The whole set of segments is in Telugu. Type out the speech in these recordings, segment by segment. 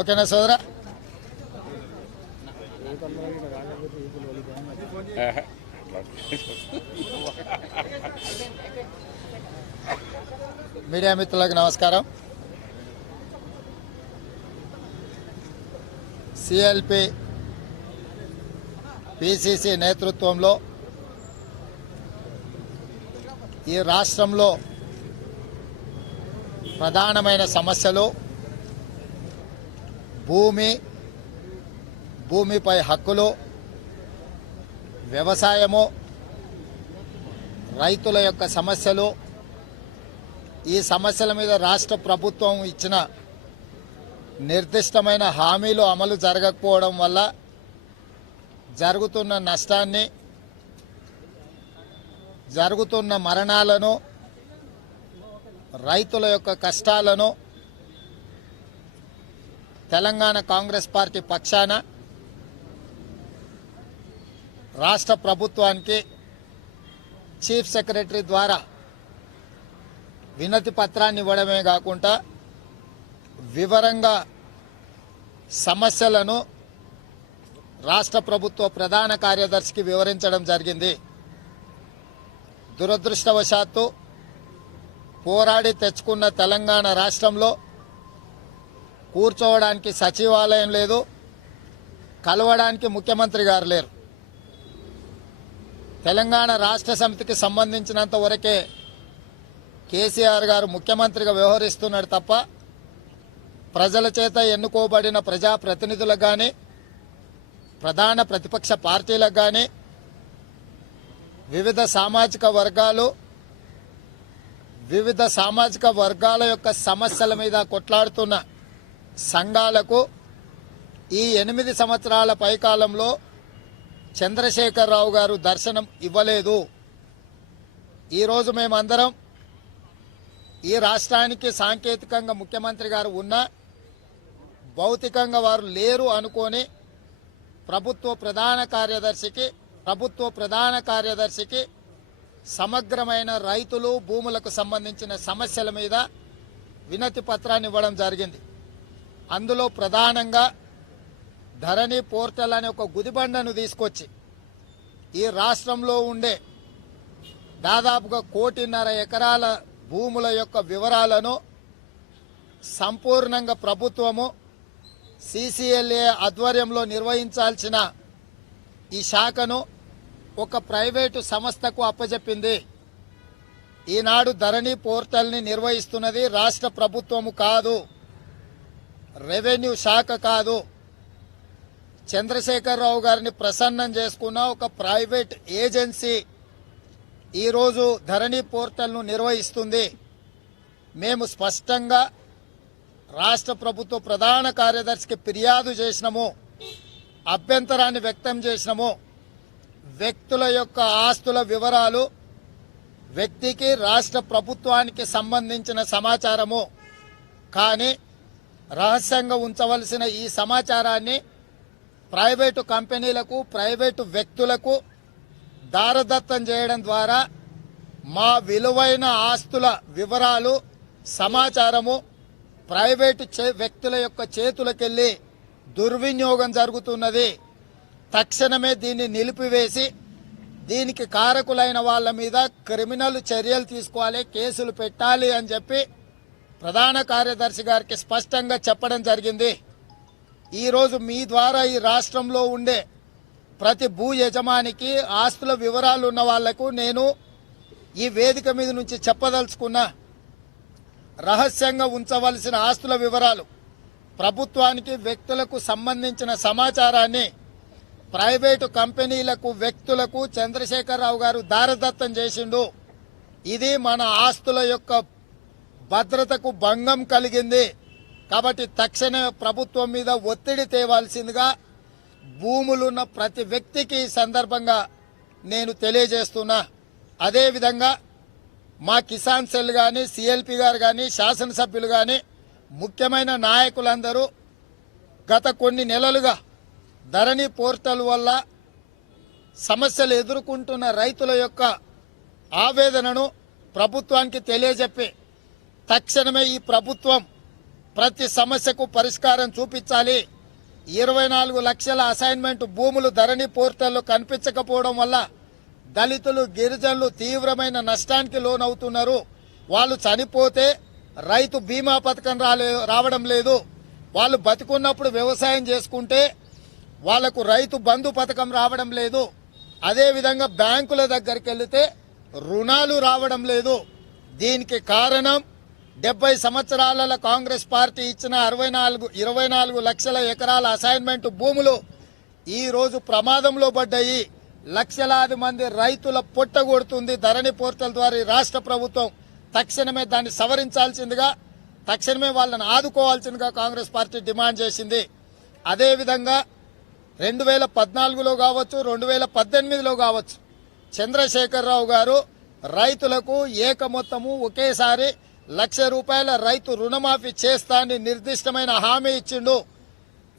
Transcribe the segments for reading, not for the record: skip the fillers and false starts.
ఓకేనా సోదరా? మీడియా మిత్రులకు నమస్కారం. సిఎల్పి పిసిసి నేతృత్వంలో ఈ రాష్ట్రంలో ప్రధానమైన సమస్యలు భూమిపై హక్కులు, వ్యవసాయము, రైతుల యొక్క సమస్యలు. ఈ సమస్యల మీద రాష్ట్ర ప్రభుత్వం ఇచ్చిన నిర్దిష్టమైన హామీలు అమలు జరగకపోవడం వల్ల జరుగుతున్న నష్టాన్ని, జరుగుతున్న మరణాలను, రైతుల యొక్క కష్టాలను తెలంగాణ కాంగ్రెస్ పార్టీ పక్షాన రాష్ట్ర ప్రభుత్వానికి చీఫ్ సెక్రటరీ ద్వారా వినతి పత్రాన్ని ఇవ్వడమే కాకుండా వివరంగా సమస్యలను రాష్ట్ర ప్రభుత్వ ప్రధాన కార్యదర్శికి వివరించడం జరిగింది. దురదృష్టవశాత్తు పోరాడి తెచ్చుకున్న తెలంగాణ రాష్ట్రంలో కూర్చోవడానికి సచివాలయం లేదు, కలవడానికి ముఖ్యమంత్రి గారు లేరు. తెలంగాణ రాష్ట్ర సమితికి సంబంధించినంత వరకే కేసీఆర్ గారు ముఖ్యమంత్రిగా వ్యవహరిస్తున్నాడు తప్ప ప్రజల చేత ఎన్నుకోబడిన ప్రజాప్రతినిధులకు కానీ, ప్రధాన ప్రతిపక్ష పార్టీలకు కానీ, వివిధ సామాజిక వర్గాల యొక్క సమస్యల మీద కొట్లాడుతున్న సంఘాలకు ఈ 8 సంవత్సరాల పైకాలంలో చంద్రశేఖరరావు గారు దర్శనం ఇవ్వలేదు. ఈరోజు మేమందరం ఈ రాష్ట్రానికి సాంకేతికంగా ముఖ్యమంత్రి గారు ఉన్నా భౌతికంగా వారు లేరు అనుకొని ప్రభుత్వ ప్రధాన కార్యదర్శికి సమగ్రమైన రైతులు, భూములకు సంబంధించిన సమస్యల మీద వినతి పత్రాన్ని ఇవ్వడం జరిగింది. అందులో ప్రధానంగా ధరణి పోర్టల్ అనే ఒక గుదిబండను తీసుకొచ్చి ఈ రాష్ట్రంలో ఉండే దాదాపుగా 1.5 ఎకరాల భూముల యొక్క వివరాలను సంపూర్ణంగా ప్రభుత్వము సిసిఎల్ఏ ఆధ్వర్యంలో నిర్వహించాల్సిన ఈ శాఖను ఒక ప్రైవేటు సంస్థకు అప్పజెప్పింది. ఈనాడు ధరణి పోర్టల్ని నిర్వహిస్తున్నది రాష్ట్ర ప్రభుత్వము కాదు, రెవెన్యూ శాఖ కాదు. చంద్రశేఖరరావు గారిని ప్రసన్నం చేసుకున్న ఒక ప్రైవేట్ ఏజెన్సీ ఈరోజు ధరణి పోర్టల్ను నిర్వహిస్తుంది. మేము స్పష్టంగా రాష్ట్ర ప్రభుత్వ ప్రధాన కార్యదర్శికి ఫిర్యాదు చేసినాము, అభ్యంతరాన్ని వ్యక్తం చేసినాము. వ్యక్తుల యొక్క ఆస్తుల వివరాలు, వ్యక్తికి రాష్ట్ర ప్రభుత్వానికి సంబంధించిన సమాచారము, కానీ రహస్యంగా ఉంచవలసిన ఈ సమాచారాన్ని ప్రైవేటు కంపెనీలకు, ప్రైవేటు వ్యక్తులకు దారదత్తం చేయడం ద్వారా మా విలువైన ఆస్తుల వివరాలు, సమాచారము ప్రైవేటు వ్యక్తుల యొక్క చేతులకెళ్లి దుర్వినియోగం జరుగుతున్నది. తక్షణమే దీన్ని నిలిపివేసి దీనికి కారకులైన వాళ్ళ మీద క్రిమినల్ చర్యలు తీసుకోవాలి, కేసులు పెట్టాలి అని చెప్పి ప్రధాన కార్యదర్శి గారికి స్పష్టంగా చెప్పడం జరిగింది. ఈరోజు మీ ద్వారా ఈ రాష్ట్రంలో ఉండే ప్రతి భూ యజమానికి ఆస్తుల వివరాలు ఉన్న వాళ్లకు నేను ఈ వేదిక మీద నుంచి చెప్పదలుచుకున్న రహస్యంగా ఉంచవలసిన ఆస్తుల వివరాలు, ప్రభుత్వానికి, వ్యక్తులకు సంబంధించిన సమాచారాన్ని ప్రైవేటు కంపెనీలకు, వ్యక్తులకు చంద్రశేఖరరావు గారు దారదత్తం చేసిండు. ఇది మన ఆస్తుల యొక్క భద్రతకు భంగం కలిగింది. కాబట్టి తక్షణ ప్రభుత్వం మీద ఒత్తిడి తేవాల్సిందిగా భూములున్న ప్రతి వ్యక్తికి ఈ సందర్భంగా నేను తెలియజేస్తున్నా. అదేవిధంగా మా కిసాన్ సెల్ కానీ, సిఎల్పి గారు కానీ, శాసనసభ్యులు కానీ, ముఖ్యమైన నాయకులందరూ గత కొన్ని నెలలుగా ధరణి పోర్టల్ వల్ల సమస్యలు ఎదుర్కొంటున్న రైతుల యొక్క ఆవేదనను ప్రభుత్వానికి తెలియజెప్పి తక్షణమే ఈ ప్రభుత్వం ప్రతి సమస్యకు పరిష్కారం చూపించాలి. 24 లక్షల అసైన్మెంట్ భూములు ధరణి పోర్టల్లో కనిపించకపోవడం వల్ల దళితులు, గిరిజనులు తీవ్రమైన నష్టానికి లోనవుతున్నారు. వాళ్ళు చనిపోతే రైతు బీమా పథకం రావడం లేదు. వాళ్ళు బతికున్నప్పుడు వ్యవసాయం చేసుకుంటే వాళ్లకు రైతు బంధు పథకం రావడం లేదు. అదేవిధంగా బ్యాంకుల దగ్గరికి వెళితే రుణాలు రావడం లేదు. దీనికి కారణం 70 సంవత్సరాల కాంగ్రెస్ పార్టీ ఇచ్చిన 24 లక్షల ఎకరాల అసైన్మెంట్ భూములు ఈ రోజు ప్రమాదంలో పడ్డాయి. లక్షలాది మంది రైతుల పొట్టగొడుతుంది ధరణి పోర్టల్ ద్వారా రాష్ట్ర ప్రభుత్వం. తక్షణమే దాన్ని సవరించాల్సిందిగా, తక్షణమే వాళ్ళని ఆదుకోవాల్సిందిగా కాంగ్రెస్ పార్టీ డిమాండ్ చేసింది. అదేవిధంగా 2014లో కావచ్చు, 2018లో కావచ్చు, చంద్రశేఖరరావు గారు రైతులకు ఏకమొత్తము ఒకేసారి ₹1,00,000 రైతు రుణమాఫీ చేస్తా అని నిర్దిష్టమైన హామీ ఇచ్చిండు.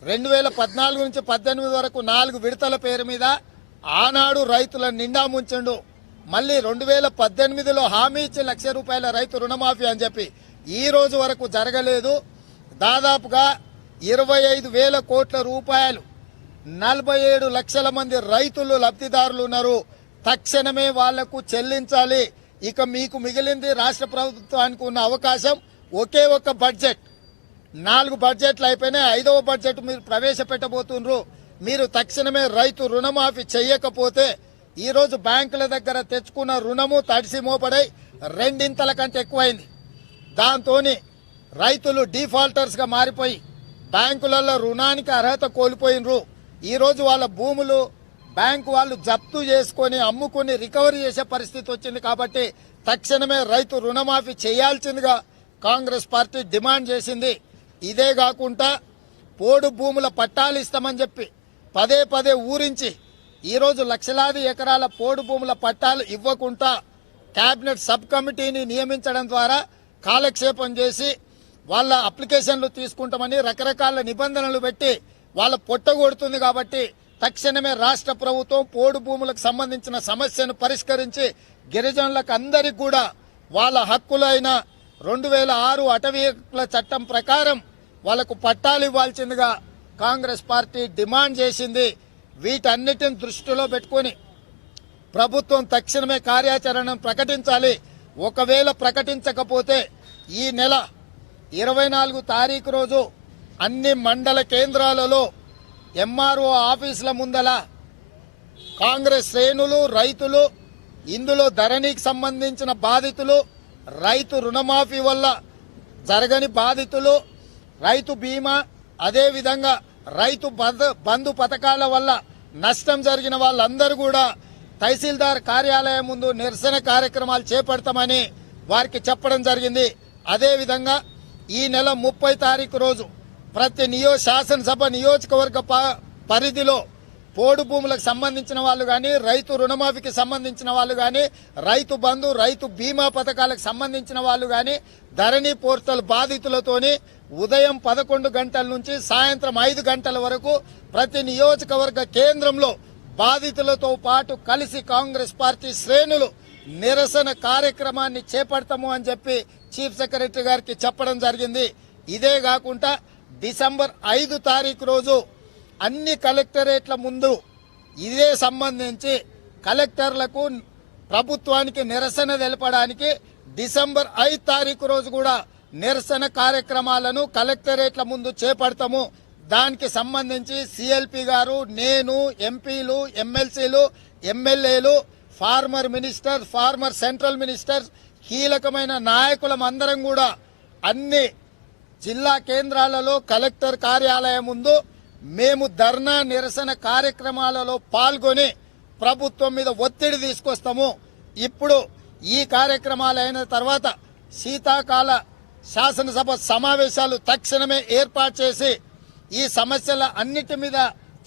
2014 నుంచి 18 వరకు 4 విడతల పేరు మీద ఆనాడు రైతుల నిండా ముంచిండు. మళ్ళీ 2018లో హామీ ఇచ్చి ₹1,00,000 రైతు రుణమాఫీ అని చెప్పి ఈ రోజు వరకు జరగలేదు. దాదాపుగా 25,000 కోట్ల రూపాయలు 47 లక్షల మంది రైతులు లబ్ధిదారులు ఉన్నారు. తక్షణమే వాళ్లకు చెల్లించాలి. ఇక మీకు మిగిలింది రాష్ట్ర ప్రభుత్వానికి ఉన్న అవకాశం ఒకే ఒక్క బడ్జెట్. 4 బడ్జెట్లు అయిపోయినాయి, 5వ బడ్జెట్ మీరు ప్రవేశపెట్టబోతున్నారు. మీరు తక్షణమే రైతు రుణమాఫీ చేయకపోతే ఈ రోజు బ్యాంకుల దగ్గర తెచ్చుకున్న రుణము తడిసి మోపడై 2 కంటే ఎక్కువైంది. దాంతో రైతులు డిఫాల్టర్స్ గా మారిపోయి బ్యాంకులలో రుణానికి అర్హత కోల్పోయినరు. ఈ రోజు వాళ్ళ భూములు బ్యాంకు వాళ్ళు జప్తు చేసుకొని అమ్ముకుని రికవరీ చేసే పరిస్థితి వచ్చింది. కాబట్టి తక్షణమే రైతు రుణమాఫీ చేయాల్సిందిగా కాంగ్రెస్ పార్టీ డిమాండ్ చేసింది. ఇదే కాకుండా పోడు భూముల పట్టాలు ఇస్తామని చెప్పి పదే ఊరించి ఈరోజు లక్షలాది ఎకరాల పోడు భూముల పట్టాలు ఇవ్వకుండా కేబినెట్ సబ్ కమిటీని నియమించడం ద్వారా కాలక్షేపం చేసి వాళ్ళ అప్లికేషన్లు తీసుకుంటామని రకరకాల నిబంధనలు పెట్టి వాళ్ళ పొట్టగొడుతుంది. కాబట్టి తక్షణమే రాష్ట్ర ప్రభుత్వం పోడు భూములకు సంబంధించిన సమస్యను పరిష్కరించి గిరిజనులకు అందరికీ కూడా వాళ్ళ హక్కులైన 2006 అటవీ హక్కుల చట్టం ప్రకారం వాళ్లకు పట్టాలు ఇవ్వాల్సిందిగా కాంగ్రెస్ పార్టీ డిమాండ్ చేసింది. వీటన్నిటిని దృష్టిలో పెట్టుకుని ప్రభుత్వం తక్షణమే కార్యాచరణను ప్రకటించాలి. ఒకవేళ ప్రకటించకపోతే ఈ నెల 24 తారీఖు రోజు అన్ని మండల కేంద్రాలలో ఎంఆర్ఓ ఆఫీసుల ముందల కాంగ్రెస్ శ్రేణులు, రైతులు, ఇందులో ధరణికి సంబంధించిన బాధితులు, రైతు రుణమాఫీ వల్ల జరగని బాధితులు, రైతు బీమా, అదేవిధంగా రైతు బంధు పథకాల వల్ల నష్టం జరిగిన వాళ్ళందరూ కూడా తహసీల్దార్ కార్యాలయం ముందు నిరసన కార్యక్రమాలు చేపడతామని వారికి చెప్పడం జరిగింది. అదేవిధంగా ఈ నెల 30 తారీఖు రోజు ప్రతి శాసనసభ నియోజకవర్గ పరిధిలో పోడు భూములకు సంబంధించిన వాళ్ళు కానీ, రైతు రుణమాఫీకి సంబంధించిన వాళ్ళు కానీ, రైతు బంధు, రైతు బీమా పథకాలకు సంబంధించిన వాళ్ళు కానీ ధరణి పోర్టల్ బాధితులతోని ఉదయం 11 గంటల నుంచి సాయంత్రం 5 గంటల వరకు ప్రతి నియోజకవర్గ కేంద్రంలో బాధితులతో పాటు కలిసి కాంగ్రెస్ పార్టీ శ్రేణులు నిరసన కార్యక్రమాన్ని చేపడతాము అని చెప్పి చీఫ్ సెక్రటరీ గారికి చెప్పడం జరిగింది. ఇదే కాకుండా డిసెంబర్ 5 తారీఖు రోజు అన్ని కలెక్టరేట్ల ముందు ఇదే సంబంధించి కలెక్టర్లకు ప్రభుత్వానికి నిరసన తెలపడానికి డిసెంబర్ 5 తారీఖు రోజు కూడా నిరసన కార్యక్రమాలను కలెక్టరేట్ల ముందు చేపడతాము. దానికి సంబంధించి సిఎల్పి గారు, నేను, ఎంపీలు, ఎమ్మెల్సీలు, ఎమ్మెల్యేలు, former minister, former central minister, కీలకమైన నాయకులమందరం కూడా అన్ని జిల్లా కేంద్రాలలో కలెక్టర్ కార్యాలయం ముందు మేము ధర్నా నిరసన కార్యక్రమాలలో పాల్గొని ప్రభుత్వం మీద ఒత్తిడి తీసుకొస్తాము. ఇప్పుడు ఈ కార్యక్రమాలు అయిన తర్వాత శీతాకాల శాసనసభ సమావేశాలు తక్షణమే ఏర్పాటు చేసి ఈ సమస్యల అన్నిటి మీద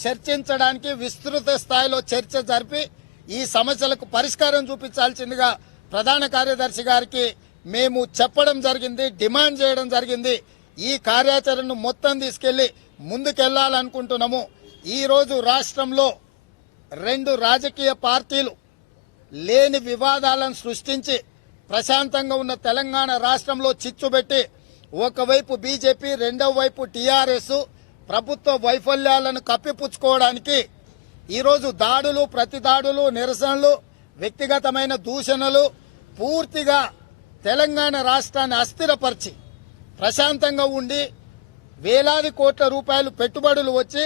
చర్చించడానికి విస్తృత స్థాయిలో చర్చ జరిపి ఈ సమస్యలకు పరిష్కారం చూపించాల్సిందిగా ప్రధాన కార్యదర్శి గారికి మేము చెప్పడం జరిగింది, డిమాండ్ చేయడం జరిగింది. ఈ కార్యాచరణను మొత్తం తీసుకెళ్లి ముందుకెళ్లాలనుకుంటున్నాము. ఈ రోజు రాష్ట్రంలో 2 రాజకీయ పార్టీలు లేని వివాదాలను సృష్టించి ప్రశాంతంగా ఉన్న తెలంగాణ రాష్ట్రంలో చిచ్చుబెట్టి ఒకవైపు బీజేపీ, రెండవ వైపు టీఆర్ఎస్ ప్రభుత్వ వైఫల్యాలను కప్పిపుచ్చుకోవడానికి ఈరోజు దాడులు, ప్రతిదాడులు, నిరసనలు, వ్యక్తిగతమైన దూషణలు పూర్తిగా తెలంగాణ రాష్ట్రాన్ని అస్థిరపరిచి ప్రశాంతంగా ఉండి వేలాది కోట్ల రూపాయలు పెట్టుబడులు వచ్చి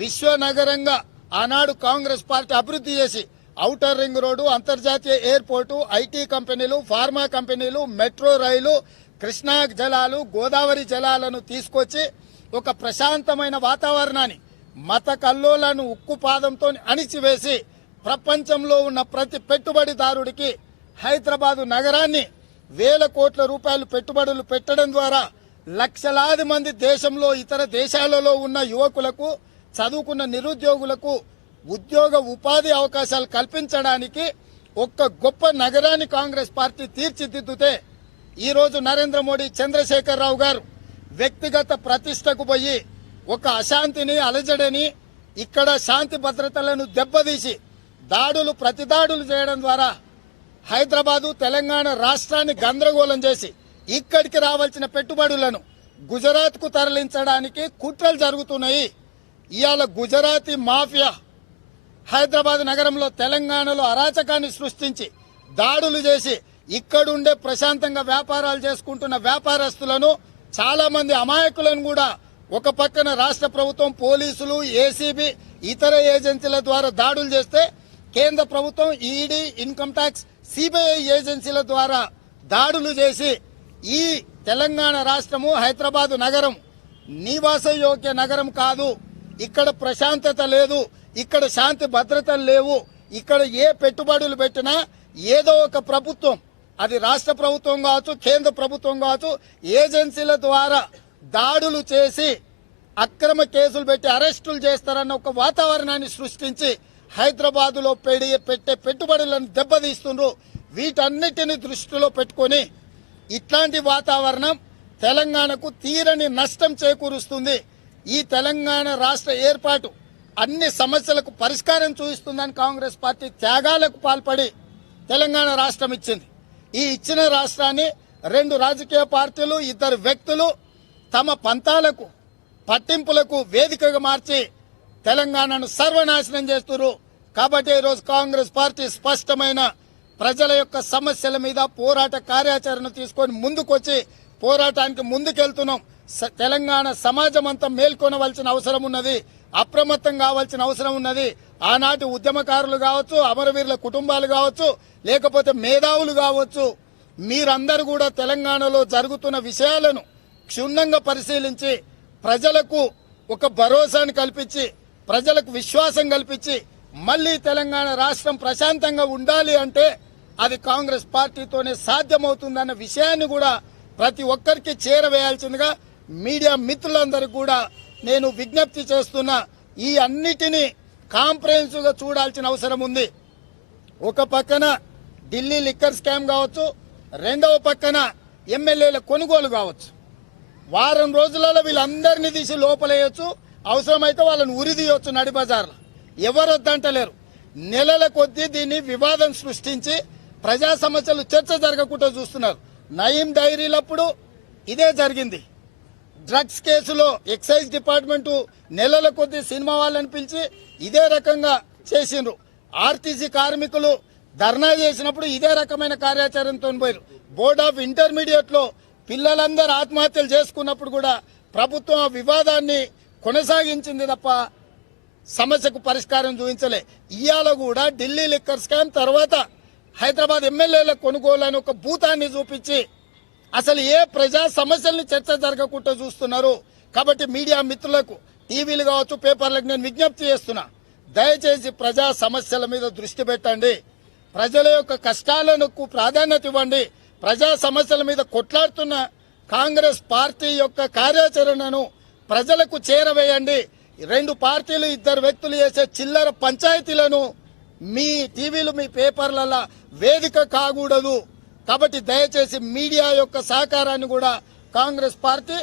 విశ్వనగరంగా ఆనాడు కాంగ్రెస్ పార్టీ అభివృద్ధి చేసి ఔటర్ రింగ్ రోడ్డు, అంతర్జాతీయ ఎయిర్పోర్టు, ఐటీ కంపెనీలు, ఫార్మా కంపెనీలు, మెట్రో రైలు, కృష్ణా జలాలు, గోదావరి జలాలను తీసుకొచ్చి ఒక ప్రశాంతమైన వాతావరణాన్ని, మత కల్లోలను ఉక్కుపాదంతో అణిచివేసి ప్రపంచంలో ఉన్న ప్రతి పెట్టుబడిదారుడికి హైదరాబాదు నగరాన్ని వేల కోట్ల రూపాయలు పెట్టుబడులు పెట్టడం ద్వారా లక్షలాది మంది దేశంలో, ఇతర దేశాలలో ఉన్న యువకులకు, చదువుకున్న నిరుద్యోగులకు ఉద్యోగ ఉపాధి అవకాశాలు కల్పించడానికి ఒక్క గొప్ప నగరాన్ని కాంగ్రెస్ పార్టీ తీర్చిదిద్దుతే ఈరోజు నరేంద్ర మోడీ, చంద్రశేఖరరావు గారు వ్యక్తిగత ప్రతిష్టకు పోయి ఒక అశాంతిని, అలజడిని, ఇక్కడ శాంతి భద్రతలను దెబ్బతీసి దాడులు, ప్రతిదాడులు చేయడం ద్వారా హైదరాబాదు, తెలంగాణ రాష్ట్రాన్ని గందరగోళం చేసి ఇక్కడికి రావాల్సిన పెట్టుబడులను గుజరాత్కు తరలించడానికి కుట్రలు జరుగుతున్నాయి. ఇవాళ గుజరాతీ మాఫియా హైదరాబాద్ నగరంలో, తెలంగాణలో అరాచకాన్ని సృష్టించి దాడులు చేసి ఇక్కడుండే ప్రశాంతంగా వ్యాపారాలు చేసుకుంటున్న వ్యాపారస్తులను, చాలా మంది అమాయకులను కూడా ఒక పక్కన రాష్ట్ర ప్రభుత్వం, పోలీసులు, ఏసీబీ, ఇతర ఏజెన్సీల ద్వారా దాడులు చేస్తే కేంద్ర ప్రభుత్వం, ఈడీ, ఇన్కమ్ ట్యాక్స్, సిబిఐ ఏజెన్సీల ద్వారా దాడులు చేసి ఈ తెలంగాణ రాష్ట్రము, హైదరాబాదు నగరం నివాసయోగ్య నగరం కాదు, ఇక్కడ ప్రశాంతత లేదు, ఇక్కడ శాంతి భద్రతలు లేవు, ఇక్కడ ఏ పెట్టుబడులు పెట్టినా ఏదో ఒక ప్రభుత్వం, అది రాష్ట్ర ప్రభుత్వం కావచ్చు, కేంద్ర ప్రభుత్వం కావచ్చు, ఏజెన్సీల ద్వారా దాడులు చేసి అక్రమ కేసులు పెట్టి అరెస్టులు చేస్తారన్న ఒక వాతావరణాన్ని సృష్టించి హైదరాబాదులో పెట్టే పెట్టుబడులను దెబ్బతీస్తున్నారు. వీటన్నిటిని దృష్టిలో పెట్టుకొని ఇట్లాంటి వాతావరణం తెలంగాణకు తీరని నష్టం చేకూరుస్తుంది. ఈ తెలంగాణ రాష్ట్ర ఏర్పాటు అన్ని సమస్యలకు పరిష్కారం చూపిస్తుందని కాంగ్రెస్ పార్టీ త్యాగాలకు పాల్పడి తెలంగాణ రాష్ట్రం ఇచ్చింది. ఈ ఇచ్చిన రాష్ట్రాన్ని రెండు రాజకీయ పార్టీలు, ఇద్దరు వ్యక్తులు తమ పంతాలకు, పట్టింపులకు వేదికగా మార్చి తెలంగాణను సర్వనాశనం చేస్తున్నారు. కాబట్టి ఈరోజు కాంగ్రెస్ పార్టీ స్పష్టమైన ప్రజల యొక్క సమస్యల మీద పోరాట కార్యాచరణ తీసుకొని ముందుకొచ్చి పోరాటానికి ముందుకెళ్తున్నాం. తెలంగాణ సమాజం అంతా మేల్కొనవలసిన అవసరం ఉన్నది, అప్రమత్తం కావాల్సిన అవసరం ఉన్నది. ఆనాటి ఉద్యమకారులు కావచ్చు, అమరవీరుల కుటుంబాలు కావచ్చు, లేకపోతే మేధావులు కావచ్చు, మీరందరూ కూడా తెలంగాణలో జరుగుతున్న విషయాలను క్షుణ్ణంగా పరిశీలించి ప్రజలకు ఒక భరోసాను కల్పించి, ప్రజలకు విశ్వాసం కల్పించి మళ్లీ తెలంగాణ రాష్ట్రం ప్రశాంతంగా ఉండాలి అంటే అది కాంగ్రెస్ పార్టీతోనే సాధ్యమవుతుందన్న విషయాన్ని కూడా ప్రతి ఒక్కరికి చేరవేయాల్సిందిగా మీడియా మిత్రులందరికీ కూడా నేను విజ్ఞప్తి చేస్తున్నా. ఈ అన్నిటినీ కాంప్రహెన్సివ్ గా చూడాల్సిన అవసరం ఉంది. ఒక పక్కన ఢిల్లీ లిక్కర్ స్కామ్ కావచ్చు, రెండవ పక్కన ఎమ్మెల్యేల కొనుగోలు కావచ్చు. వారం రోజులలో వీళ్ళందరినీ తీసి లోపలేయచ్చు, అవసరమైతే వాళ్ళని ఉరిదీయొచ్చు నడి బజార్లో, ఎవరు వద్దంటలేరు. నెలల కొద్దీ దీన్ని వివాదం సృష్టించి ప్రజా సమస్యలు చర్చ జరగకుండా చూస్తున్నారు. నయీం డైరీలప్పుడు ఇదే జరిగింది. డ్రగ్స్ కేసులో ఎక్సైజ్ డిపార్ట్మెంటు నెలల కొద్దీ సినిమా వాళ్ళని పిలిచి ఇదే రకంగా చేసిండ్రు. ఆర్టీసీ కార్మికులు ధర్నా చేసినప్పుడు ఇదే రకమైన కార్యాచరణతో పోయారు. బోర్డ్ ఆఫ్ ఇంటర్మీడియట్ లో పిల్లలందరూ ఆత్మహత్యలు చేసుకున్నప్పుడు కూడా ప్రభుత్వం ఆ వివాదాన్ని కొనసాగించింది తప్ప సమస్యకు పరిష్కారం చూపించలే. ఇవాళ కూడా ఢిల్లీ లిక్కర్ స్కామ్ తర్వాత హైదరాబాద్ ఎమ్మెల్యేల కొనుగోలు అని ఒక భూతాన్ని చూపించి అసలు ఏ ప్రజా సమస్యల్ని చర్చ జరగకుండా చూస్తున్నారు. కాబట్టి మీడియా మిత్రులకు, టీవీలు కావచ్చు, పేపర్లకు నేను విజ్ఞప్తి చేస్తున్నా, దయచేసి ప్రజా సమస్యల మీద దృష్టి పెట్టండి, ప్రజల యొక్క కష్టాలకు ప్రాధాన్యత ఇవ్వండి. ప్రజా సమస్యల మీద కొట్లాడుతున్న కాంగ్రెస్ పార్టీ యొక్క కార్యాచరణను ప్రజలకు చేరవేయండి. రెండు పార్టీలు, ఇద్దరు వ్యక్తులు చేసే చిల్లర పంచాయతీలను మీ టీవీలు, మీ పేపర్లలో వేదిక కాకూడదు. కాబట్టి దయచేసి మీడియా యొక్క సహకారాన్ని కూడా కాంగ్రెస్ పార్టీ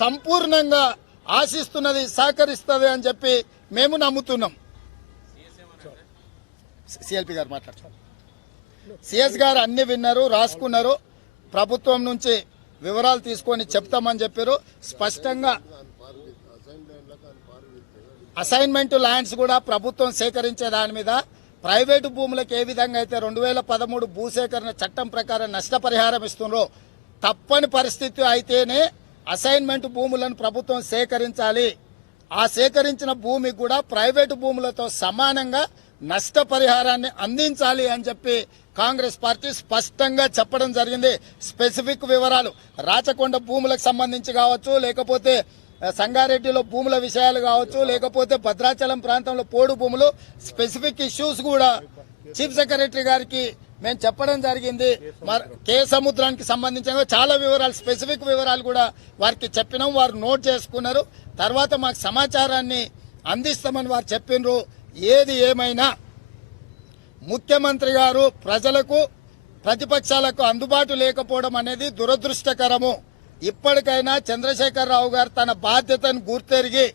సంపూర్ణంగా ఆశిస్తున్నది, సహకరిస్తుంది అని చెప్పి మేము నమ్ముతున్నాం. సిఎల్పి గారు మాట్లాడుతున్నారు. సిఎస్ గారు అన్ని విన్నారు, రాసుకున్నారు. ప్రభుత్వం నుంచి వివరాలు తీసుకొని చెప్తామని చెప్పారు. స్పష్టంగా అసైన్మెంట్ ల్యాండ్స్ కూడా ప్రభుత్వం సేకరించే దాని మీద ప్రైవేటు భూములకు ఏ విధంగా అయితే 2013 భూసేకరణ చట్టం ప్రకారం నష్టపరిహారం ఇస్తున్నారో తప్పని పరిస్థితి అయితేనే అసైన్మెంట్ భూములను ప్రభుత్వం సేకరించాలి. ఆ సేకరించిన భూమికి కూడా ప్రైవేటు భూములతో సమానంగా నష్టపరిహారాన్ని అందించాలి అని చెప్పి కాంగ్రెస్ పార్టీ స్పష్టంగా చెప్పడం జరిగింది. స్పెసిఫిక్ వివరాలు రాచకొండ భూములకు సంబంధించి కావచ్చు, లేకపోతే సంగారెడ్డిలో భూముల విషయాలు కావచ్చు, లేకపోతే భద్రాచలం ప్రాంతంలో పోడు భూములు స్పెసిఫిక్ ఇష్యూస్ కూడా చీఫ్ సెక్రటరీ గారికి మేము చెప్పడం జరిగింది. కే సముద్రానికి సంబంధించిన చాలా వివరాలు, స్పెసిఫిక్ వివరాలు కూడా వారికి చెప్పినాం. వారు నోట్ చేసుకున్నారు. తర్వాత మాకు సమాచారాన్ని అందిస్తామని వారు చెప్పినారు. ఏది ఏమైనా ముఖ్యమంత్రి గారు ప్రజలకు ప్రతిపక్షాలకు అందుబాటు లేకపోవడం అనేది దురదృష్టకరము. ఇప్పటికైనా చంద్రశేఖరరావు గారు తన బాధ్యతను గుర్తెరిగి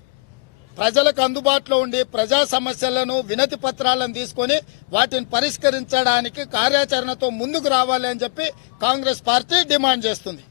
ప్రజలకు అందుబాటులో ఉండి ప్రజా సమస్యలను వినతి పత్రాలను తీసుకొని వాటిని పరిష్కరించడానికి కార్యాచరణతో ముందుకు రావాలి అని చెప్పి కాంగ్రెస్ పార్టీ డిమాండ్ చేస్తుంది.